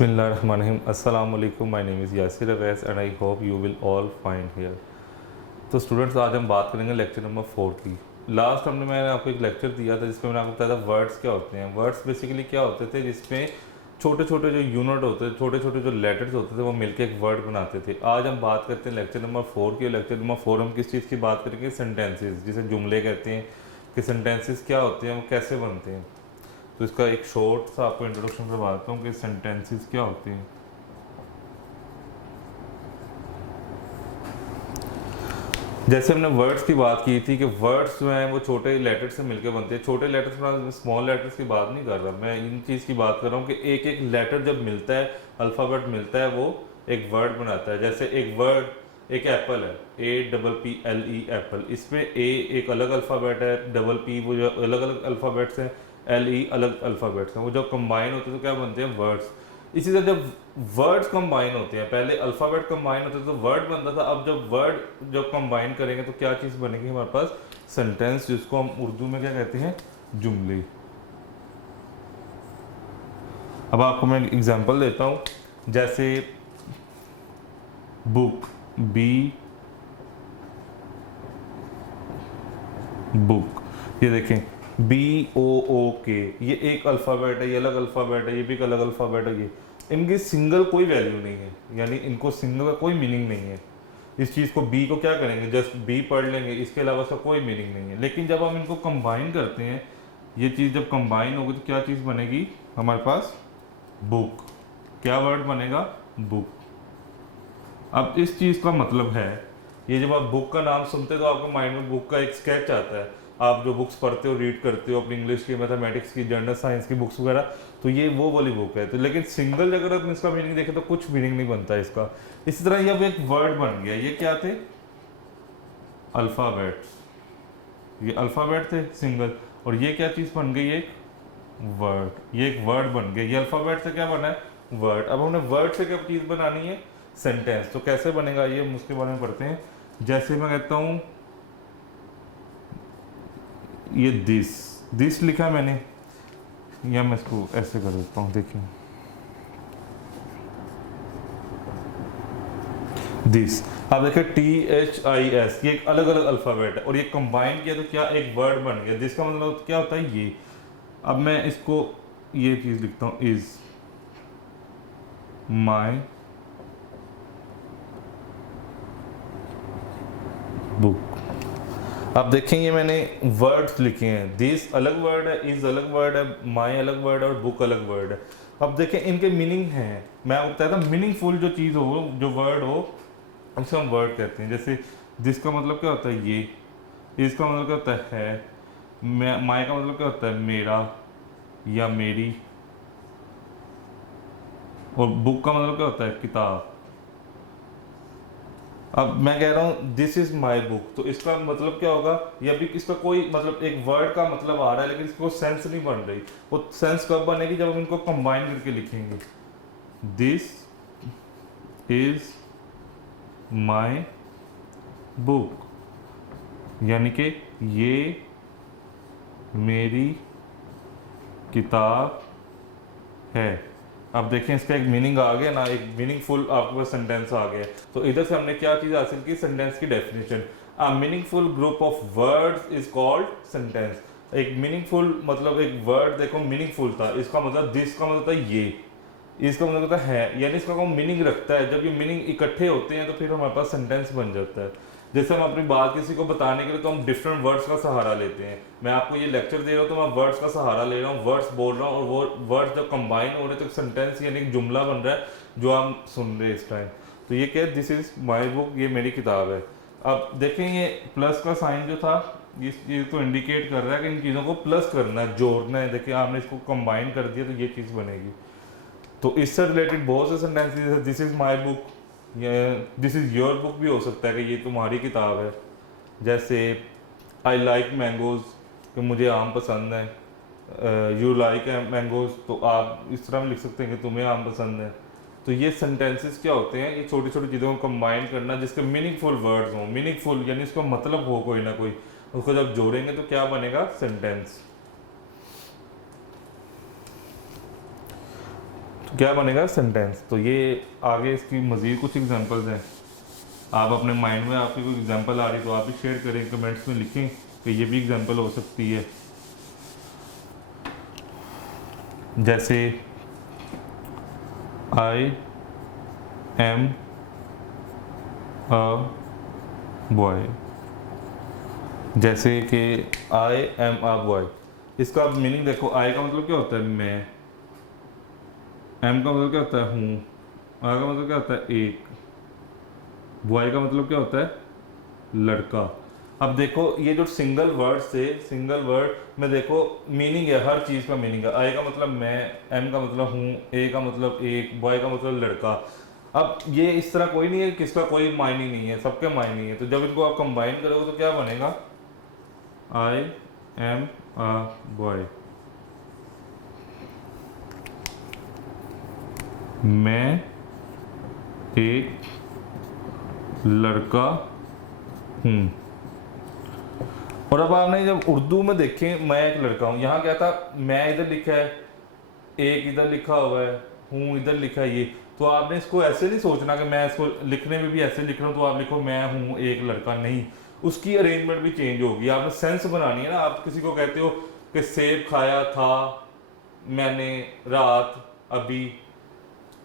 बिस्मिल्लाहिर्रहमानिर्रहीम अस्सलाम वालेकुम। My name is Yasir Awais and I hope you will all find here. तो स्टूडेंट्स, आज हम बात करेंगे लेक्चर नंबर 4 की। लास्ट मैंने आपको एक लेक्चर दिया था जिसमें मैंने आपको बताया था वर्ड्स क्या होते हैं। वर्ड्स बेसिकली क्या होते थे, जिसमें छोटे छोटे जो यूनिट होते थे, छोटे छोटे जो लेटर्स होते थे, वो मिलकर एक वर्ड बनाते थे। आज हम बात करते हैं लेक्चर नंबर 4 की। लेक्चर नंबर 4 हम किस चीज़ की बात करेंगे? सेंटेंसेस, जिसे जुमले कहते हैं। कि सेंटेंसेस क्या होते हैं, वो कैसे बनते हैं। तो इसका एक शॉर्ट सा आपको इंट्रोडक्शन करवाता हूँ कि सेंटेंसेस क्या होते हैं। जैसे हमने वर्ड्स की बात की थी कि वर्ड्स जो हैं वो छोटे लेटर्स से मिलकर बनते हैं। छोटे लेटर्स में स्मॉल लेटर्स की बात नहीं कर रहा मैं, इन चीज़ की बात कर रहा हूँ कि एक एक लेटर जब मिलता है, अल्फ़ाबेट मिलता है, वो एक वर्ड बनाता है। जैसे एक वर्ड, एक एप्पल है, APPLE एप्पल। इसमें ए एक अलग अल्फ़ाबेट है, P वो जो अलग अलग अल्फ़ाबेट्स हैं, LE अलग अल्फ़ाबेट्स हैं। वो जब कंबाइन होते हैं तो क्या बनते हैं? वर्ड्स। इसी तरह जब वर्ड्स कंबाइन होते हैं, पहले अल्फ़ाबेट कंबाइन होते थे तो वर्ड बनता था। अब जब वर्ड जब कंबाइन करेंगे तो क्या चीज़ बनेगी हमारे पास? सेंटेंस, जिसको हम उर्दू में क्या कहते हैं? जुमले। अब आपको मैं एग्जांपल देता हूँ। जैसे बुक, बुक, ये देखें BOOK, ये एक अल्फ़ाबेट है, ये अलग अल्फ़ाबेट है, ये भी एक अलग अल्फ़ाबेट है। ये इनकी सिंगल कोई वैल्यू नहीं है, यानी इनको सिंगल का कोई मीनिंग नहीं है। इस चीज़ को बी को क्या करेंगे? जस्ट बी पढ़ लेंगे, इसके अलावा इसका कोई मीनिंग नहीं है। लेकिन जब हम इनको कंबाइन करते हैं, ये चीज़ जब कंबाइन होगी तो क्या चीज़ बनेगी हमारे पास? बुक। क्या वर्ड बनेगा? बुक। अब इस चीज़ का मतलब है, ये जब आप बुक का नाम सुनते हो तो आपको माइंड में बुक का एक स्केच आता है। आप जो बुक्स पढ़ते हो, रीड करते हो अपनी इंग्लिश की, मैथमेटिक्स की, जनरल साइंस की बुक्स वगैरह, तो ये वो वाली बुक है। तो लेकिन सिंगल अगर आप इसका मीनिंग देखें तो कुछ मीनिंग नहीं बनता इसका। इसी तरह ये अब एक वर्ड बन गया। ये क्या थे? अल्फ़ाबेट्स। ये अल्फ़ाबेट थे सिंगल, और ये क्या चीज़ बन गई? एक वर्ड। ये एक वर्ड बन गया। ये अल्फ़ाबेट से क्या बना है? वर्ड। अब हमने वर्ड से क्या चीज़ बनानी है? सेंटेंस। तो कैसे बनेगा ये, हम उसके बारे में पढ़ते हैं। जैसे मैं कहता हूँ ये दिस लिखा है मैंने, या मैं इसको ऐसे कर देता हूँ, देखिए दिस। अब देखिए THIS, ये एक अलग अलग अल्फ़ाबेट है और ये कंबाइन किया तो क्या एक वर्ड बन गया। दिस का मतलब क्या होता है? ये। अब मैं इसको ये चीज़ लिखता हूँ, इज़ माई बुक। अब देखें, ये मैंने वर्ड्स लिखे हैं। दिस अलग वर्ड है, इज अलग वर्ड है, माई अलग वर्ड है और बुक अलग वर्ड है। अब देखें इनके मीनिंग हैं। मैं आपको बताया था, मीनिंगफुल जो चीज़ हो, जो वर्ड हो, उसे हम वर्ड कहते हैं। जैसे दिस का मतलब क्या होता है? ये। इसका मतलब क्या होता है? माई का मतलब क्या होता है? मेरा या मेरी। और बुक का मतलब क्या होता है? किताब। अब मैं कह रहा हूँ दिस इज माई बुक, तो इसका मतलब क्या होगा? या भी इसका कोई मतलब, एक वर्ड का मतलब आ रहा है लेकिन इसको सेंस नहीं बन रही। वो सेंस कब बनेगी? जब हम इनको कंबाइन करके लिखेंगे। दिस इज माई बुक, यानी कि ये मेरी किताब है। अब देखें इसका एक मीनिंग आ गया ना, एक मीनिंगफुल आपके पास सेंटेंस आ गया। तो इधर से हमने क्या चीज़ हासिल की? सेंटेंस की definition. A meaningful group of words is called sentence. एक मीनिंगफुल मतलब, एक वर्ड देखो मीनिंगफुल था, इसका मतलब दिस का मतलब था ये, इसका मतलब होता है, यानी इसका कोई मीनिंग रखता है। जब ये मीनिंग इकट्ठे होते हैं तो फिर हमारे पास सेंटेंस बन जाता है। जैसे हम अपनी बात किसी को बताने के लिए तो हम डिफरेंट वर्ड्स का सहारा लेते हैं। मैं आपको ये लेक्चर दे रहा हूँ तो मैं वर्ड्स का सहारा ले रहा हूँ, वर्ड्स बोल रहा हूँ, और वो वर्ड्स जब कंबाइन हो रहे हैं तो सेंटेंस यानी एक जुमला बन रहा है जो हम सुन रहे हैं इस टाइम। तो ये क्या है? दिस इज माई बुक, ये मेरी किताब है। अब देखें ये प्लस का साइन जो था, ये चीज़ तो इंडिकेट कर रहा है कि इन चीज़ों को प्लस करना है, जोड़ना है। देखिए आपने इसको कंबाइन कर दिया तो ये चीज़ बनेगी। तो इससे रिलेटेड बहुत से सेंटेंसेस है। दिस इज़ माई बुक, या दिस इज़ योर बुक भी हो सकता है कि ये तुम्हारी किताब है। जैसे आई लाइक मैंगोज़, कि मुझे आम पसंद है। यू लाइक मैंगोज़, तो आप इस तरह में लिख सकते हैं कि तुम्हें आम पसंद है। तो ये सेंटेंसेस क्या होते हैं? ये छोटी छोटी चीज़ों को कंबाइन करना जिसके मीनिंगफुल वर्ड्स हों। मीनिंगफुल यानी इसका मतलब हो कोई ना कोई, उसको जब जोड़ेंगे तो क्या बनेगा? सेंटेंस। क्या बनेगा? सेंटेंस। तो ये आगे इसकी मज़ीद कुछ एग्जांपल्स हैं, आप अपने माइंड में आपकी कोई एग्जांपल आ रही तो आप भी शेयर करें, कमेंट्स में लिखें कि ये भी एग्जांपल हो सकती है। जैसे आई एम अ बॉय, जैसे कि आई एम अ बॉय, इसका आप मीनिंग देखो। आई का मतलब क्या होता है? मैं। एम का मतलब क्या होता है? हूँ। आ का मतलब क्या होता है? एक। बॉय का मतलब क्या होता है? लड़का। अब देखो ये जो सिंगल वर्ड से सिंगल वर्ड में देखो मीनिंग है, हर चीज़ का मीनिंग है। आई का मतलब मैं, एम का मतलब हूँ, ए का मतलब एक, बॉय का मतलब लड़का। अब ये इस तरह कोई नहीं है किसका कोई मायने नहीं है, सबके मायने है। तो जब इनको आप कंबाइन करोगे तो क्या बनेगा? आई एम अ बॉय, मैं एक लड़का हूँ। और अब आपने जब उर्दू में देखें, मैं एक लड़का हूँ, यहाँ क्या था? मैं इधर लिखा है, एक इधर लिखा हुआ है, हूँ इधर लिखा है। ये तो आपने इसको ऐसे नहीं सोचना कि मैं इसको लिखने में भी ऐसे लिख रहा हूँ तो आप लिखो मैं हूँ एक लड़का, नहीं। उसकी अरेंजमेंट भी चेंज होगी, आपने सेंस बनानी है ना। आप किसी को कहते हो कि सेब खाया था मैंने रात अभी,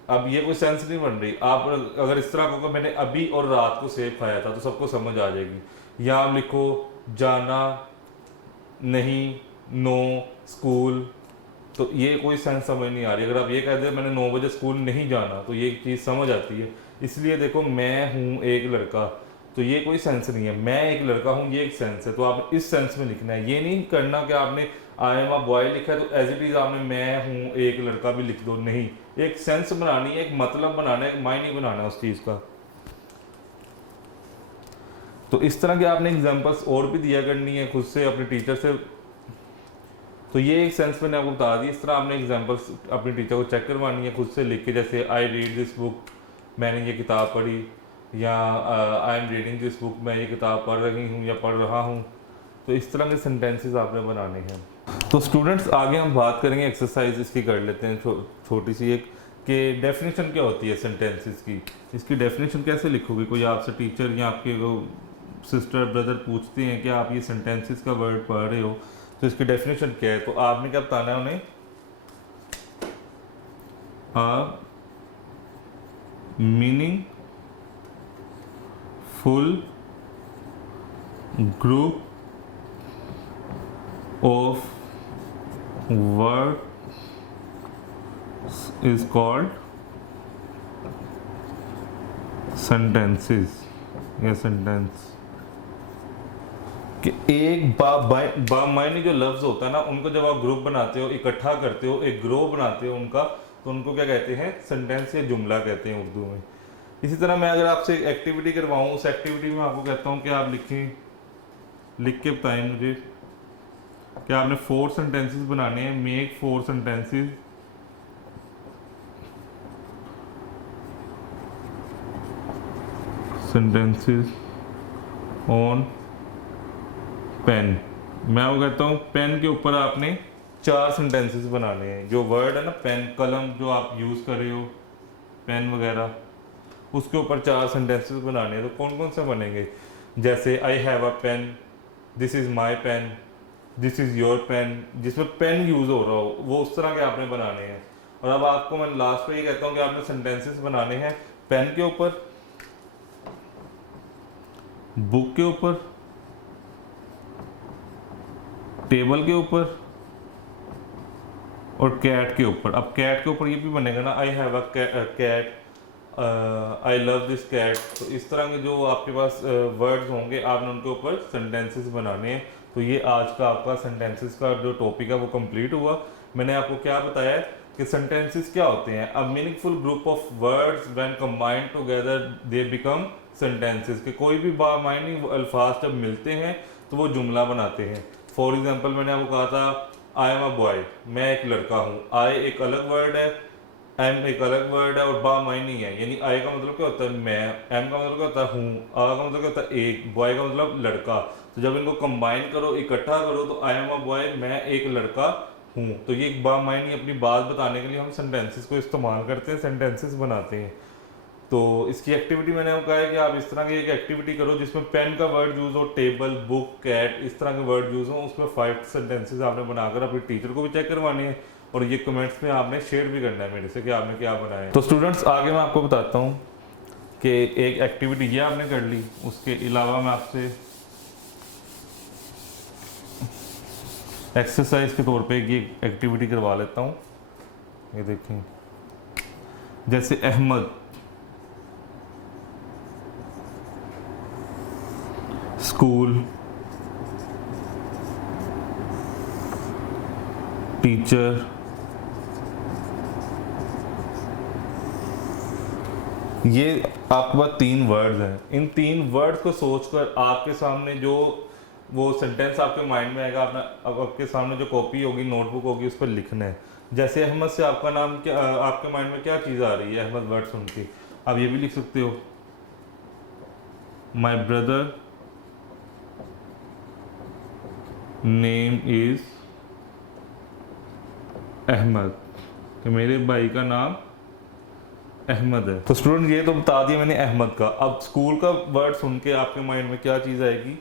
अब ये कोई सेंस नहीं बन रही। आप अगर इस तरह कहोगे मैंने अभी और रात को सेब खाया था तो सबको समझ आ जाएगी। या आप लिखो जाना नहीं, नो स्कूल, तो ये कोई सेंस समझ नहीं आ रही। अगर आप ये कह दे मैंने 9 बजे स्कूल नहीं जाना तो ये चीज़ समझ आती है। इसलिए देखो मैं हूँ एक लड़का, तो ये कोई सेंस नहीं है। मैं एक लड़का हूँ ये एक सेंस है, तो आप इस सेंस में लिखना है। ये नहीं करना कि आपने आई एम अ बॉय लिखा है तो एज इट इज़ आपने मैं हूँ एक लड़का भी लिख दो, नहीं। एक सेंस बनानी है, एक मतलब बनाना है, एक मायने बनाना है उस चीज़ का। तो इस तरह के आपने एग्जांपल्स और भी दिया करनी है खुद से, अपने टीचर से। तो ये एक सेंस मैंने आपको बता दी। इस तरह आपने एग्जांपल्स अपने टीचर को चेक करवानी है खुद से लिख के। जैसे आई रीड दिस बुक, मैंने ये किताब पढ़ी, या I am reading this book, मैं ये किताब पढ़ रही हूँ या पढ़ रहा हूँ। तो इस तरह के सेंटेंसेस आपने बनाने हैं। तो स्टूडेंट्स आगे हम बात करेंगे, एक्सरसाइज इसकी कर लेते हैं छोटी सी एक, कि डेफिनेशन क्या होती है सेंटेंसेस की। इसकी डेफिनेशन कैसे लिखोगे? कोई आपसे टीचर या आपके सिस्टर ब्रदर पूछते हैं कि आप ये सेंटेंसेस का वर्ड पढ़ रहे हो तो इसकी डेफिनेशन क्या है, तो आपने क्या बताना है उन्हें? अ meaning full group of word is called sentences या सेंटेंस। कि एक बामायनी जो लफ्ज होता है ना, उनको जब आप ग्रुप बनाते हो, इकट्ठा करते हो, एक ग्रुप बनाते हो उनका, तो उनको क्या कहते हैं? सेंटेंस या जुमला कहते हैं उर्दू में। इसी तरह मैं अगर आपसे एक्टिविटी करवाऊँ, उस एक्टिविटी में आपको कहता हूँ कि आप लिखें, लिख के बताएं मुझे कि आपने 4 सेंटेंसेस बनाने हैं। Make 4 sentences on pen. मैं वो कहता हूँ पेन के ऊपर आपने 4 सेंटेंसेस बनाने हैं। जो वर्ड है ना पेन, कलम जो आप यूज़ कर रहे हो, पेन वगैरह, उसके ऊपर 4 सेंटेंसेस बनाने हैं। तो कौन कौन से बनेंगे? जैसे I have a pen, this is my pen, this is your pen, जिसमें पेन यूज़ हो रहा हो, वो उस तरह के आपने बनाने हैं। और अब आपको मैं लास्ट पे ये कहता हूँ कि आपने सेंटेंसेस बनाने हैं पेन के ऊपर, बुक के ऊपर, टेबल के ऊपर और कैट के ऊपर। अब कैट के ऊपर ये भी बनेगा ना, I have a cat, I love this cat. तो इस तरह के जो आपके पास वर्ड्स होंगे आपने उनके ऊपर सेंटेंसेस बनाने हैं। तो ये आज का आपका सेंटेंसेस का जो टॉपिक है वो कंप्लीट हुआ। मैंने आपको क्या बताया कि सेंटेंसेस क्या होते हैं? A meaningful group of words when combined together they become sentences. कि कोई भी बामायनी अल्फाज जब मिलते हैं तो वो जुमला बनाते हैं। फॉर एग्जाम्पल मैंने आपको कहा था आई एम अ बॉय, मैं एक लड़का हूँ। आई एक अलग वर्ड है, एम एक अलग वर्ड है और बामायनी है। यानी आई का मतलब क्या होता है? मैं। एम का मतलब क्या होता है? हूँ। आ का मतलब क्या होता है? एक। बॉय का मतलब लड़का। तो जब इनको कंबाइन करो, इकट्ठा करो, तो आई एम अ बॉय, मैं एक लड़का हूँ। तो ये एक बामायनी अपनी बात बताने के लिए हम सेंटेंसेस को इस्तेमाल करते हैं, सेंटेंसेस बनाते हैं। तो इसकी एक्टिविटी मैंने आपको कहा है कि आप इस तरह की एक एक्टिविटी करो जिसमें पेन का वर्ड यूज़ हो, टेबल, बुक, कैट, इस तरह के वर्ड यूज़ हो। उसमें 5 सेंटेंसेस आपने बनाकर अपने टीचर को भी चेक करवाने हैं और ये कमेंट्स में आपने शेयर भी करना है मेरे से कि आपने क्या बनाया है। तो स्टूडेंट्स आगे मैं आपको बताता हूँ कि एक एक्टिविटी ये आपने कर ली, उसके अलावा मैं आपसे एक्सरसाइज के तौर पे ये एक्टिविटी करवा लेता हूँ। ये देखें, जैसे अहमद, स्कूल, टीचर, ये आपके पास 3 वर्ड्स हैं। इन 3 वर्ड्स को सोचकर आपके सामने जो वो सेंटेंस आपके माइंड में आएगा, अपना आपके सामने जो कॉपी होगी, नोटबुक होगी, उस पर लिखना है। जैसे अहमद से आपका नाम क्या, आपके माइंड में क्या चीज़ आ रही है अहमद वर्ड सुन के? आप ये भी लिख सकते हो, my brother name is Ahmed, कि मेरे भाई का नाम अहमद है। तो स्टूडेंट ये तो बता दिया मैंने अहमद का। अब स्कूल का वर्ड सुन के आपके माइंड में क्या चीज़ आएगी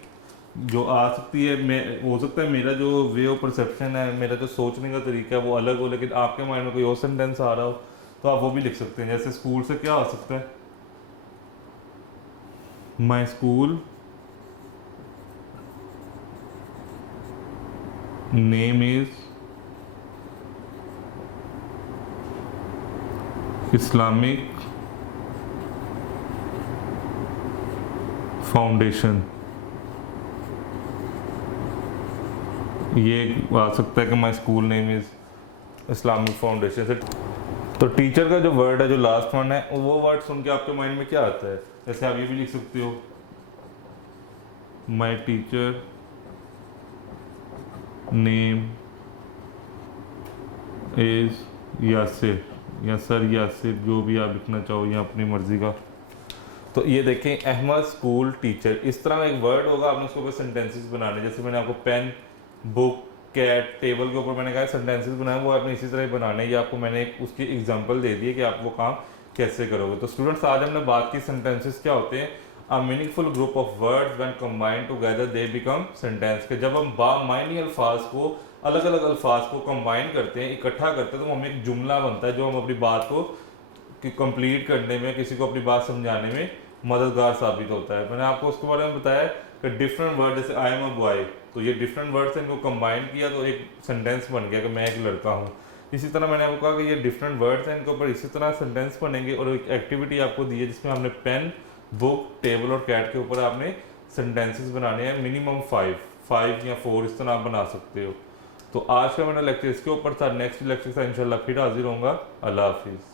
जो आ सकती है? मैं हो सकता है मेरा जो वे ऑफ परसेप्शन है, मेरा जो सोचने का तरीका है वो अलग हो, लेकिन आपके माइंड में कोई और सेंटेंस आ रहा हो तो आप वो भी लिख सकते हैं। जैसे स्कूल से क्या हो सकता है? My school name is Islamic foundation. ये आ सकता है कि my school name is Islamic foundation से। तो टीचर का जो वर्ड है, जो लास्ट वन है, वो वर्ड सुन के आपके माइंड में क्या आता है? जैसे आप ये भी लिख सकते हो, my teacher name is Yasir, या सर यासिर, जो भी आप लिखना चाहो या अपनी मर्जी का। तो ये देखें, अहमद स्कूल टीचर, इस तरह का एक वर्ड होगा, आपने उसके ऊपर सेंटेंसेस बनाने। जैसे मैंने आपको पेन, बुक, कैट, टेबल के ऊपर मैंने कहा सेंटेंसेस बनाए, वो आपने इसी तरह बनाने। ये आपको मैंने एक उसकी एग्जांपल दे दी है कि आप वो काम कैसे करोगे। तो स्टूडेंट्स आज हमने बात की सेंटेंसेस क्या होते हैं। A meaningful group of words when combined together they become sentence, के जब हम बामायनी अल्फाज को, अलग अलग अल्फाज को कंबाइन करते हैं, इकट्ठा करते हैं, तो हमें एक जुमला बनता है जो हम अपनी बात को कंप्लीट करने में, किसी को अपनी बात समझाने में मददगार साबित होता है। मैंने आपको उसके बारे में बताया कि डिफरेंट वर्ड, जैसे आई एम अ बॉय, तो ये डिफरेंट वर्ड्स हैं, इनको कंबाइन किया तो एक सेंटेंस बन गया कि मैं एक लड़का हूँ। इसी तरह मैंने आपको कहा कि ये डिफरेंट वर्ड्स हैं, इनके ऊपर इसी तरह सेंटेंस बनेंगे। और एक एक्टिविटी आपको दी है जिसमें हमने पेन, बुक, टेबल और कैट के ऊपर आपने सेंटेंसेस बनाने हैं। मिनिमम 5 या 4 इस तरह आप बना सकते हो। तो आज का मेरा लेक्चर इसके ऊपर था। नेक्स्ट लेक्चर से इंशाल्लाह फिर हाजिर होऊंगा। अल्लाह हाफिज़।